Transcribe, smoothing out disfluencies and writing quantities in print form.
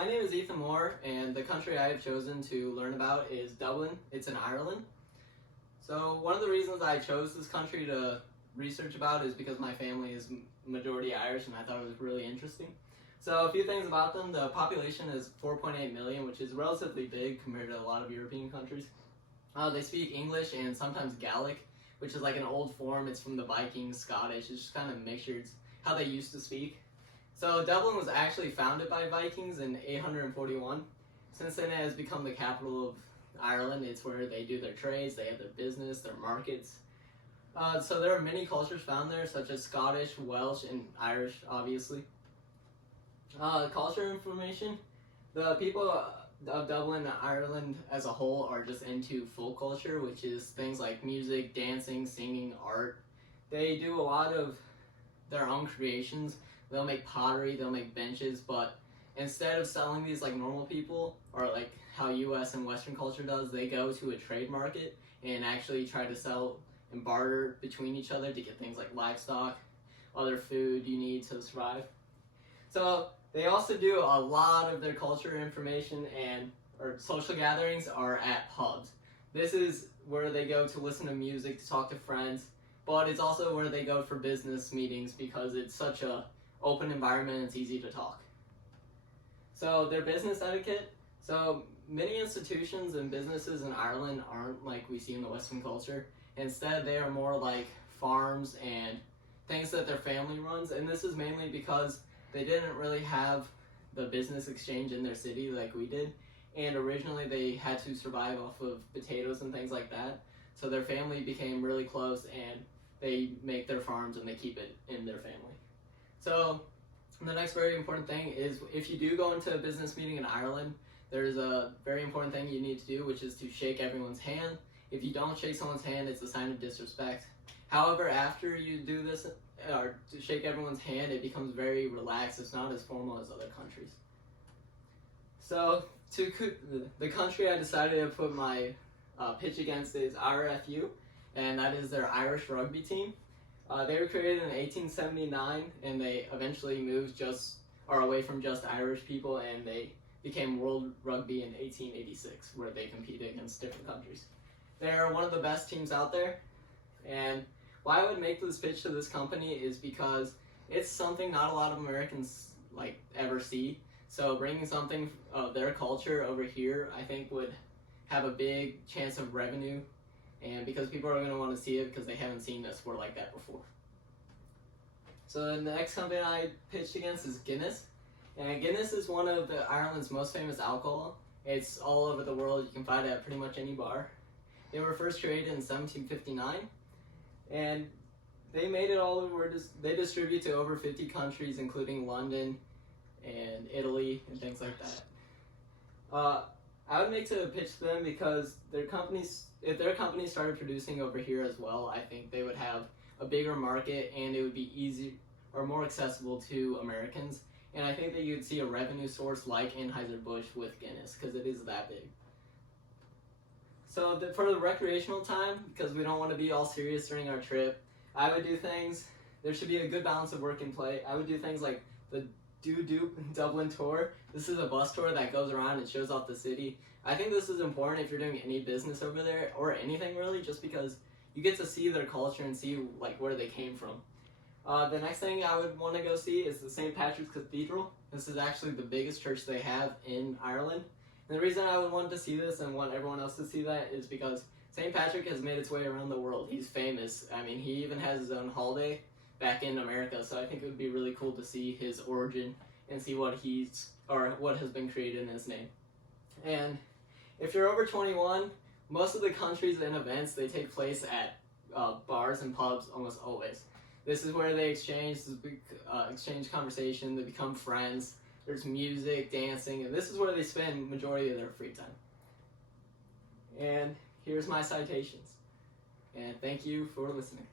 my name is Ethan Moore, and the country I have chosen to learn about is Dublin. It's in Ireland. So one of the reasons I chose this country to research about is because my family is majority Irish, and I thought it was really interesting. So a few things about them. The population is 4.8 million, which is relatively big compared to a lot of European countries. They speak English and sometimes Gaelic, which is like an old form. It's from the Vikings, Scottish. It's just kind of a mixture. It's how they used to speak. So Dublin was actually founded by Vikings in 841. Since then it has become the capital of Ireland. It's where they do their trades, they have their business, their markets. So there are many cultures found there, such as Scottish, Welsh, and Irish, obviously. Culture information. The people of Dublin, Ireland as a whole are just into folk culture, which is things like music, dancing, singing, art. They do a lot of their own creations. They'll make pottery, they'll make benches, but instead of selling these like normal people, or like how US and Western culture does, they go to a trade market and actually try to sell and barter between each other to get things like livestock, other food you need to survive. So they also do a lot of their culture information or social gatherings are at pubs. This is where they go to listen to music, to talk to friends, but it's also where they go for business meetings because it's such a open environment, it's easy to talk. So their business etiquette. So many institutions and businesses in Ireland aren't like we see in the Western culture. Instead, they are more like farms and things that their family runs, and this is mainly because they didn't really have the business exchange in their city like we did, and originally they had to survive off of potatoes and things like that. So their family became really close, and they make their farms and they keep it in their family. So the next very important thing is if you do go into a business meeting in Ireland, there's a very important thing you need to do, which is to shake everyone's hand. If you don't shake someone's hand, it's a sign of disrespect. However, after you do this, or to shake everyone's hand, it becomes very relaxed. It's not as formal as other countries. So the country I decided to put my pitch against is IRFU, and that is their Irish rugby team. They were created in 1879, and they eventually moved away from just Irish people, and they became World Rugby in 1886, where they competed against different countries. They're one of the best teams out there, and why I would make this pitch to this company is because it's something not a lot of Americans ever see. So bringing something of their culture over here, I think would have a big chance of revenue, and because people are going to want to see it because they haven't seen a sport like that before. So the next company I pitched against is Guinness. And Guinness is one of Ireland's most famous alcohol. It's all over the world. You can find it at pretty much any bar. They were first created in 1759, and they made it all over. They distribute to over 50 countries, including London and Italy and things like that. I would make to pitch them because if their company started producing over here as well, I think they would have a bigger market and it would be easy or more accessible to Americans. And I think that you'd see a revenue source like Anheuser-Busch with Guinness because it is that big. So for the recreational time, because we don't want to be all serious during our trip, I would do things, there should be a good balance of work and play. I would do things like the Do Dublin tour. This is a bus tour that goes around and shows off the city. I think this is important if you're doing any business over there, or anything really, just because you get to see their culture and see where they came from. The next thing I would want to go see is the St. Patrick's Cathedral. This is actually the biggest church they have in Ireland. And the reason I would want to see this and want everyone else to see that is because St. Patrick has made its way around the world. He's famous. I mean, he even has his own holiday back in America, so I think it would be really cool to see his origin and see what has been created in his name. And if you're over 21, most of the countries and events, they take place at bars and pubs almost always. This is where they exchange conversation, they become friends, there's music, dancing, and this is where they spend majority of their free time. And here's my citations. And thank you for listening.